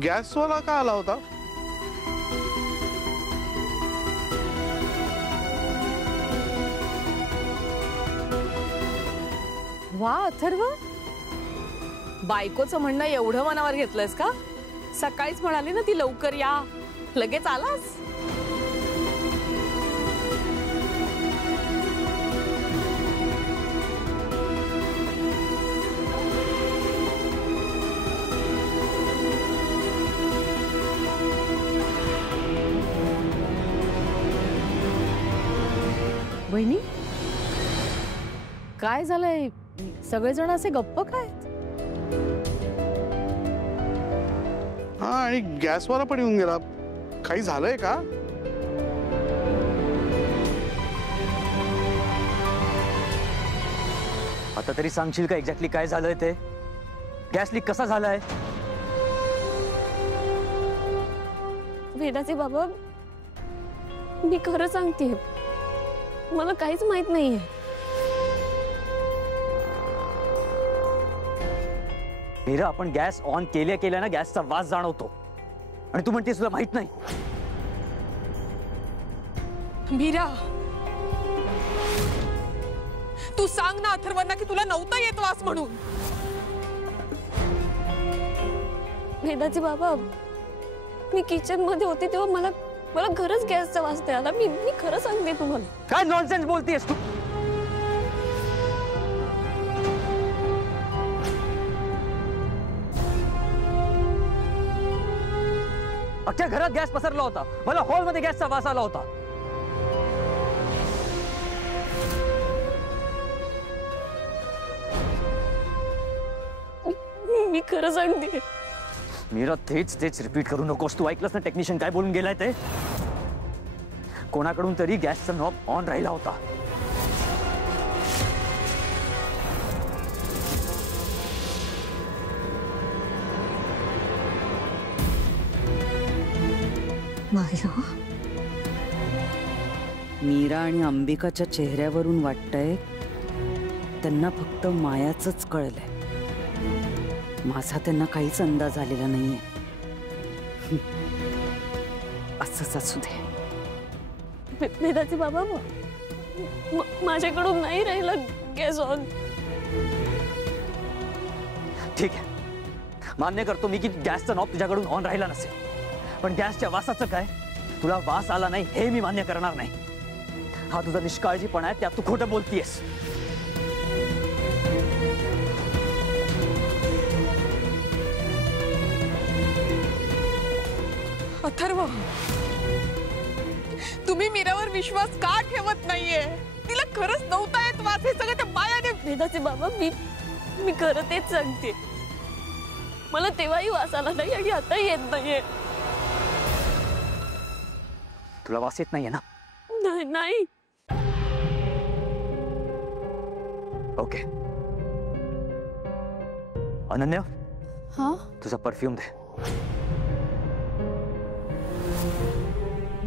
गॅसवाला का आला होता? वा अथर्व, बायकोचं म्हणणं एवढं मनावर घेतलंयस का? सकाळीच म्हणाली ना ती लवकर या, लगेच आलास? बहिणी, काय झालंय? सगळेजण असे गप्प काय? हा, आणि गॅसवाला पण येऊन गेला. काही झालंय का? आता तरी सांगशील का एक्झॅक्टली काय झालंय ते? गॅस लीक कसा झालाय? वेदाचे बाबा, मी खरं सांगते, मला काहीच माहित नाहीये. मीरा, आपण गॅस ऑन केल्या ना गॅसचा वास जाणवतो, आणि तू म्हणतेस तुला माहित नाही? मीरा, तू सांग ना अथर्वांना की तुला नव्हता येत वास म्हणून. वेदाचे बाबा, मी किचन मध्ये होते तेव्हा मला खरंच गॅसचा वास नाही आला. मी खरं सांगते तुम्हाला. काय नॉनसेन्स बोलतेस तू? अख्ख्या घरात गॅस पसरला होता, मला हॉलमध्ये गॅसचा वास आला होता. मी खरं सांगते. मीरा, तेच रिपीट करू नकोस. तू ऐकलंस ना टेक्निशियन काय बोलून गेलाय ते? कोणाकडून तरी गॅसचा नॉब ऑन राहिला होता. मीरा आणि अंबिकाच्या चेहऱ्यावरून वाटतंय त्यांना फक्त मायाचंच कळलंय. माझा त्यांना काहीच अंदाज आलेला नाहीये. असंच असू दे. वेदाचे बाबा, माझ्याकडून नाही राहिला गॅस ऑन. ठीक आहे, मान्य करतो मी की गॅसचा नॉब तुझ्याकडून ऑन राहिला नसेल, पण गॅसच्या वासाचं काय? तुला वास आला नाही हे मी मान्य करणार नाही. हा तुझा निष्काळजीपणा आहे, त्यात तू खोटं बोलतीयस. अथर्व, तुम्ही मीरावर विश्वास का ठेवत नाहीये? तिला खरंच नव्हता येत वास, हे सगळं त्या मायाने. वेदाचे बाबा, मी खरं तेच सांगते. मला तेव्हाही वास आला नाही आणि आता येत नाहीये. तुला वास येत नाहीये ना? नाही. ओके. अनन्या, हाँ तुझा परफ्यूम दे.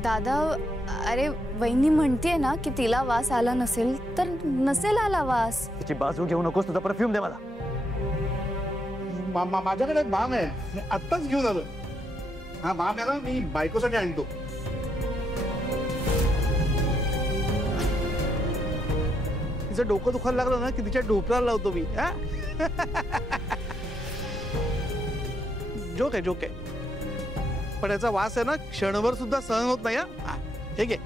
दादा, अरे वहिनी म्हणतेय ना की तिला वास आला नसेल तर नसेल आला वास. तिची बाजू घेऊ नकोस, तुझा परफ्यूम दे मला. माझ्याकडे एक बाम आहे, मी आत्ताच घेऊन आलो. हा बाम आहे ना, मी बायकोसाठी आणतो. तिचं डोकं दुखायला लागलं ना की तिच्या डोक्याला लावतो मी. जोक आहे, पण याचा वास आहे ना क्षणभर सुद्धा सहन होत नाही. ठीक आहे,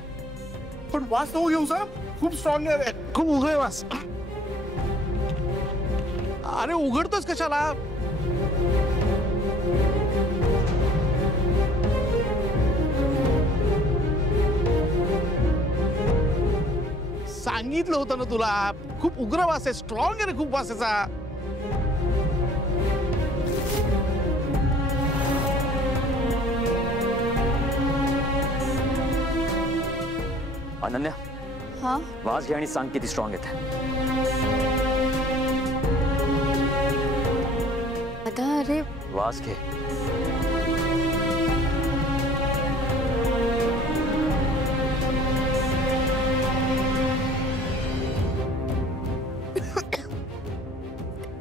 पण वास नको घेऊ सर, खूप स्ट्रॉंग आहे, खूप उग्र आहे वास. अरे उघडतोस कशाला? सांगितलं होतं ना तुला, खूप उग्र वास आहे, स्ट्रॉंग आहे, खूप वासाचा. अनन्या, हाँ वास घे आणि सांग किती स्ट्रॉंग आहे. दादा, अरे वास घे.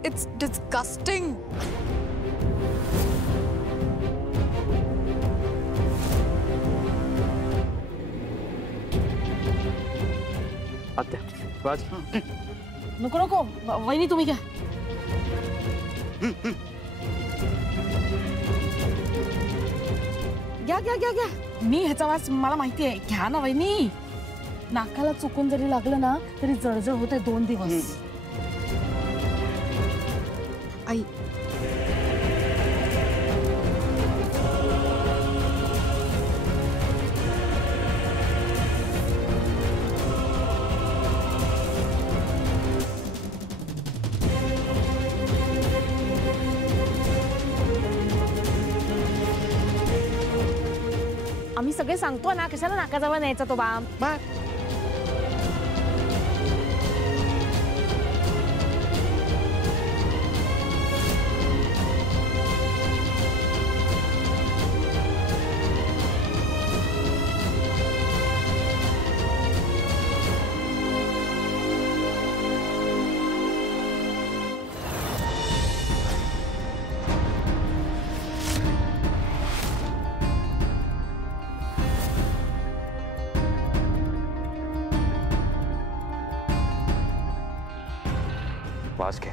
It's disgusting. वाज. नको नको वहिनी तुम्ही घ्या. घ्या घ्या घ्या घ्या. मी ह्याचा वास मला माहिती आहे. घ्या ना वहिनी. नाकाला चुकून जरी लागलं ना तरी जळजळ होते 2 दिवस. आई आम्ही सगळे सांगतो ना, कशाला नाकाजवळ न्यायचा तो बाम. वास घे.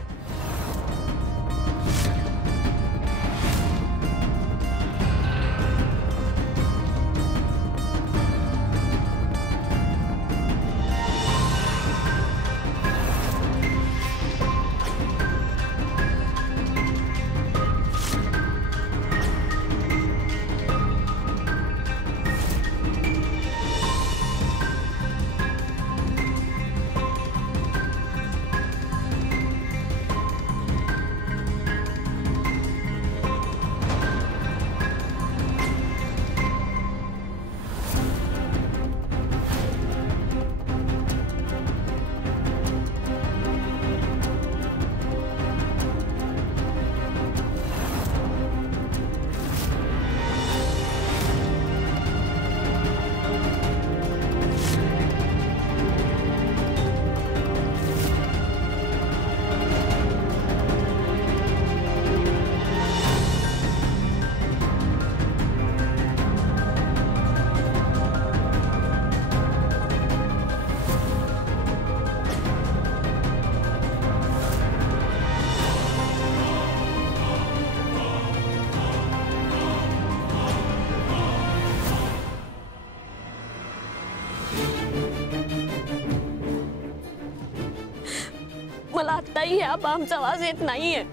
मला आताही ह्या बामचा वास येत नाहीये.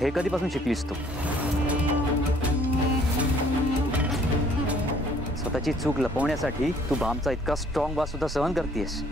हे कधीपासून शिकलीस तू? स्वतःची चूक लपवण्यासाठी तू बामचा इतका स्ट्रॉंग वास सुद्धा सहन करतेस.